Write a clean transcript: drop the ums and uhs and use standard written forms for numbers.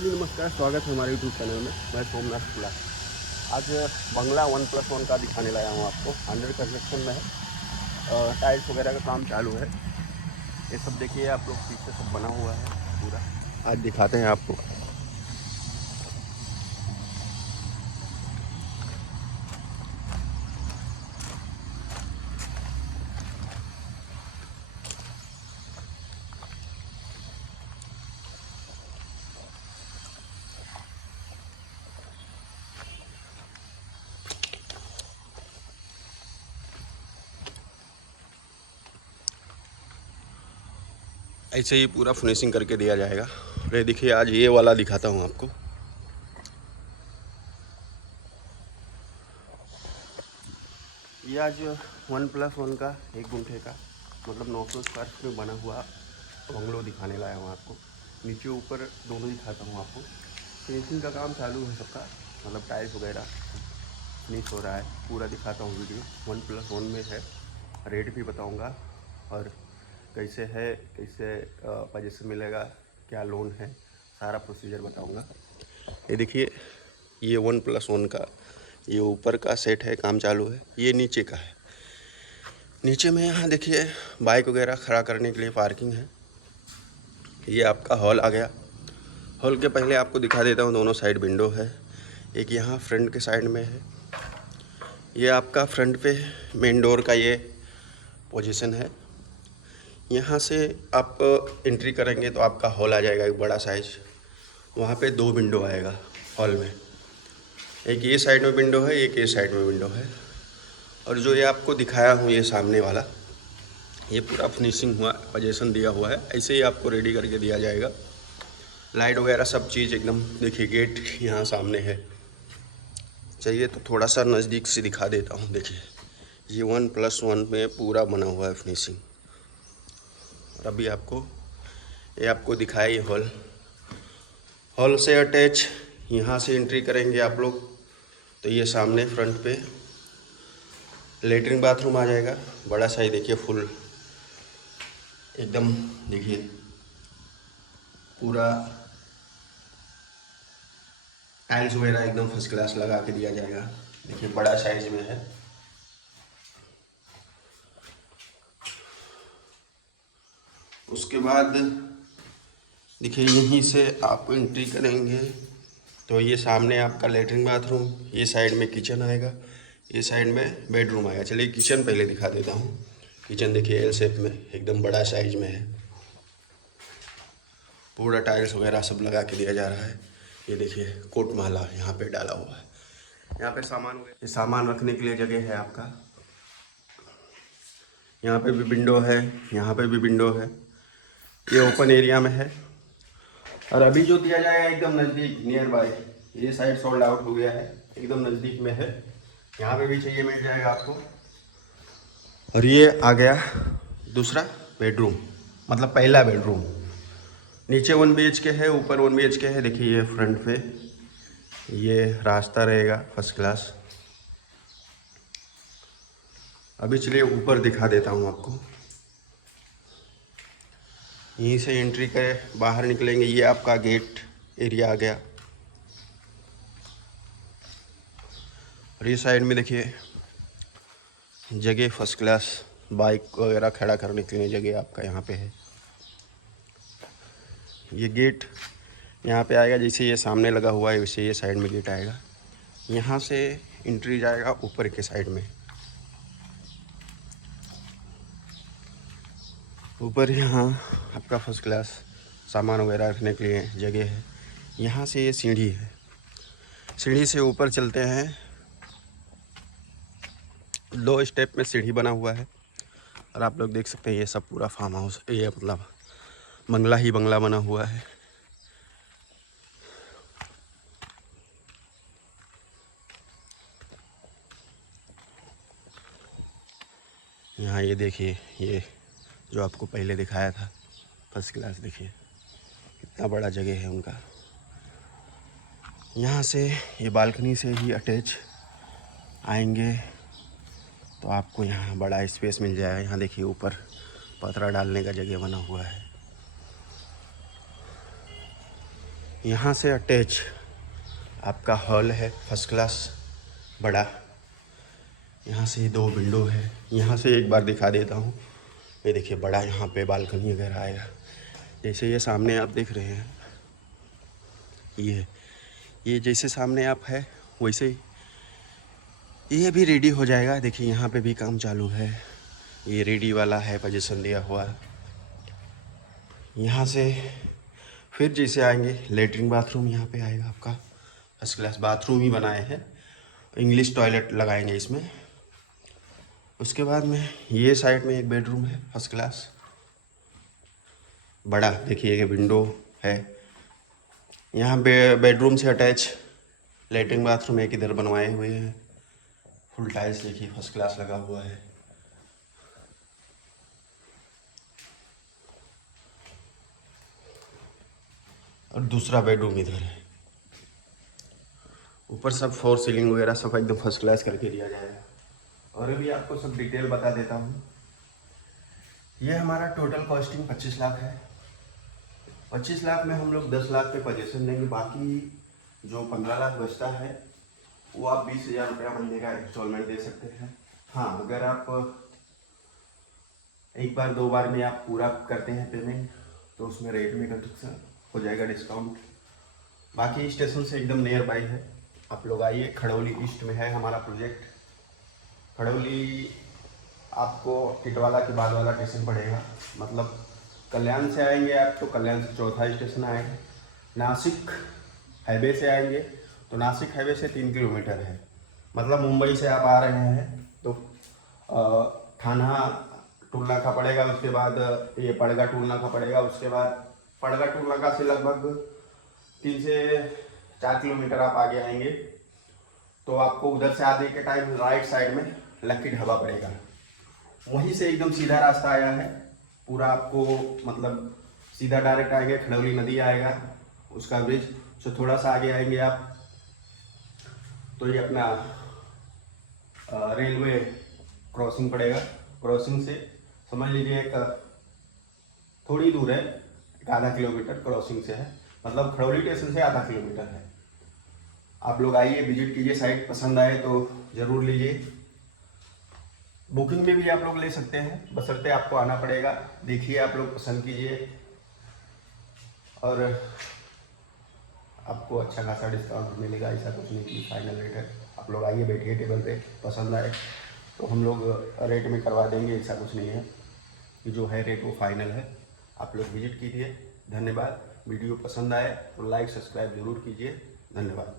Hello जी, नमस्कार। स्वागत है हमारे यूट्यूब चैनल में। मैं सोमनाथ पुला। आज बंगला 1+1 का दिखाने लाया हूँ आपको। अंडर कंस्ट्रक्शन में है, टाइल्स वगैरह का काम चालू है। ये सब देखिए, आप लोग पीछे सब बना हुआ है पूरा। आज दिखाते हैं आपको। ऐसे ही पूरा फिनिशिंग करके दिया जाएगा। ये देखिए, आज ये वाला दिखाता हूँ आपको। ये आज 1+1 का 1 गुंठे का मतलब 900 स्क्वायर फीट में बना हुआ बंगलो दिखाने लाया हूँ आपको। नीचे ऊपर दोनों दिखाता हूँ आपको। फिनिशिंग का काम चालू है सबका, मतलब टाइल्स वगैरह फिनिश हो रहा है। पूरा दिखाता हूँ वीडियो। 1+1 में है। रेट भी बताऊँगा और कैसे है, कैसे पोजीशन मिलेगा, क्या लोन है, सारा प्रोसीजर बताऊँगा। ये देखिए, ये 1+1 का ये ऊपर का सेट है, काम चालू है। ये नीचे का है। नीचे में यहाँ देखिए बाइक वगैरह खड़ा करने के लिए पार्किंग है। ये आपका हॉल आ गया। हॉल के पहले आपको दिखा देता हूँ, दोनों साइड विंडो है। एक यहाँ फ्रंट के साइड में है। ये आपका फ्रंट पे मेन डोर का ये पोजीशन है। यहाँ से आप एंट्री करेंगे तो आपका हॉल आ जाएगा, एक बड़ा साइज। वहाँ पे 2 विंडो आएगा हॉल में। एक ये साइड में विंडो है, एक ये साइड में विंडो है। और जो ये आपको दिखाया हूँ, ये सामने वाला, ये पूरा फिनिशिंग हुआ, पोजीशन दिया हुआ है। ऐसे ही आपको रेडी करके दिया जाएगा। लाइट वगैरह सब चीज़ एकदम। देखिए, गेट यहाँ सामने है। चाहिए तो थोड़ा सा नज़दीक से दिखा देता हूँ। देखिए, ये 1+1 में पूरा बना हुआ है फिनिशिंग। और अभी आपको दिखाया ये हॉल। हॉल से अटैच यहाँ से एंट्री करेंगे आप लोग तो ये सामने फ्रंट पे लेटरिन बाथरूम आ जाएगा, बड़ा सा ही। देखिए, फुल एकदम। देखिए, पूरा टाइल्स वगैरह एकदम फर्स्ट क्लास लगा के दिया जाएगा। देखिए, बड़ा साइज में है। उसके बाद देखिए, यहीं से आप एंट्री करेंगे तो ये सामने आपका लेटरिन बाथरूम, ये साइड में किचन आएगा, ये साइड में बेडरूम आएगा। चलिए किचन पहले दिखा देता हूँ। किचन देखिए, एल शेप में एकदम बड़ा साइज में है। पूरा टाइल्स वगैरह सब लगा के दिया जा रहा है। ये देखिए, कोट माला यहाँ पे डाला हुआ है। यहाँ पे ये सामान रखने के लिए जगह है आपका। यहाँ पे भी विंडो है, यहाँ पे भी विंडो है। ये ओपन एरिया में है। और अभी जो दिया जाएगा एकदम नज़दीक, नियर बाय। ये साइड सोल्ड आउट हो गया है, एकदम नज़दीक में है। यहाँ पे भी चाहिए मिल जाएगा आपको। और ये आ गया दूसरा बेडरूम, मतलब पहला बेडरूम। नीचे 1 BHK है, ऊपर 1 BHK है। देखिए, ये फ्रंट पे ये रास्ता रहेगा फर्स्ट क्लास। अभी चलिए ऊपर दिखा देता हूँ आपको। यहीं से एंट्री करे, बाहर निकलेंगे, ये आपका गेट एरिया आ गया। और ये साइड में देखिए जगह फर्स्ट क्लास, बाइक वगैरह खड़ा करने के लिए जगह आपका यहाँ पे है। ये गेट यहाँ पे आएगा, जैसे ये सामने लगा हुआ है वैसे ये साइड में गेट आएगा। यहाँ से एंट्री जाएगा ऊपर के साइड में। ऊपर यहाँ आपका फर्स्ट क्लास सामान वगैरह रखने के लिए जगह है। यहाँ से ये सीढ़ी है, सीढ़ी से ऊपर चलते हैं। 2 स्टेप में सीढ़ी बना हुआ है। और आप लोग देख सकते हैं, ये सब पूरा फार्म हाउस, ये मतलब बंगला ही बंगला बना हुआ है। यहाँ ये देखिए, ये जो आपको पहले दिखाया था फर्स्ट क्लास, देखिए कितना बड़ा जगह है उनका। यहाँ से ये बालकनी से ही अटैच आएंगे तो आपको यहाँ बड़ा स्पेस मिल जाएगा। यहाँ देखिए, ऊपर पतरा डालने का जगह बना हुआ है। यहाँ से अटैच आपका हॉल है फर्स्ट क्लास बड़ा। यहाँ से 2 विंडो है। यहाँ से एक बार दिखा देता हूँ। ये देखिए बड़ा यहाँ पे बालकनी वगैरह आएगा। जैसे ये सामने आप देख रहे हैं, ये जैसे सामने आप है वैसे ही ये भी रेडी हो जाएगा। देखिए यहाँ पे भी काम चालू है। ये रेडी वाला है, पोजीशन दिया हुआ। यहाँ से फिर जैसे आएंगे लेटरिन बाथरूम यहाँ पे आएगा आपका। फर्स्ट क्लास बाथरूम ही बनाए हैं। इंग्लिश टॉयलेट लगाएंगे इसमें। उसके बाद में ये साइड में एक बेडरूम है फर्स्ट क्लास बड़ा। देखिए ये विंडो है। यहाँ बेडरूम से अटैच लेटरिन बाथरूम एक इधर बनवाए हुए हैं। फुल टाइल्स देखिए फर्स्ट क्लास लगा हुआ है। और दूसरा बेडरूम इधर है। ऊपर सब फोर सीलिंग वगैरह सब एकदम फर्स्ट क्लास करके दिया जाएगा। और अभी आपको सब डिटेल बता देता हूँ। ये हमारा टोटल कॉस्टिंग 25 लाख है। 25 लाख में हम लोग 10 लाख पे पोजीशन देंगे। बाकी जो 15 लाख बचता है वो आप 20,000 रुपया महीने का इंस्टॉलमेंट दे सकते हैं। हाँ, अगर आप एक बार 2 बार में आप पूरा करते हैं पेमेंट तो उसमें रेट में कंसेशन हो जाएगा, डिस्काउंट। बाकी स्टेशन से एकदम नियर बाई है। आप लोग आइए। खड़ौली ईस्ट में है हमारा प्रोजेक्ट। खड़ौली आपको टिटवाला के बाद वाला स्टेशन पड़ेगा। मतलब कल्याण से आएंगे आप तो कल्याण से चौथा स्टेशन आएगा। नासिक हाईवे से आएंगे तो नासिक हाईवे से 3 किलोमीटर है। मतलब मुंबई से आप आ रहे हैं तो थाना टोल नाका पड़ेगा। उसके बाद ये पड़गा टोल नाका पड़ेगा। उसके बाद पड़गा टोल नाका से लगभग 3 से 4 किलोमीटर आप आगे आएंगे तो आपको उधर से आने के टाइम राइट साइड में लक्की ढाबा पड़ेगा। वहीं से एकदम सीधा रास्ता आया है पूरा। आपको मतलब सीधा डायरेक्ट आएंगे, खड़ौली नदी आएगा, उसका ब्रिज से थोड़ा सा आगे आएंगे आप तो ये अपना रेलवे क्रॉसिंग पड़ेगा। क्रॉसिंग से समझ लीजिए एक थोड़ी दूर है, एक आधा किलोमीटर क्रॉसिंग से है। मतलब खड़ौली स्टेशन से आधा किलोमीटर है। आप लोग आइए, विजिट कीजिए। साइट पसंद आए तो ज़रूर लीजिए। बुकिंग में भी आप लोग ले सकते हैं, बशर्ते आपको आना पड़ेगा। देखिए आप लोग पसंद कीजिए और आपको अच्छा खासा डिस्काउंट मिलेगा। ऐसा कुछ नहीं कि फाइनल रेट है। आप लोग आइए, बैठिए टेबल पे, पसंद आए तो हम लोग रेट में करवा देंगे। ऐसा कुछ नहीं है कि जो है रेट वो फाइनल है। आप लोग विजिट कीजिए। धन्यवाद। वीडियो पसंद आए तो लाइक सब्सक्राइब जरूर कीजिए। धन्यवाद।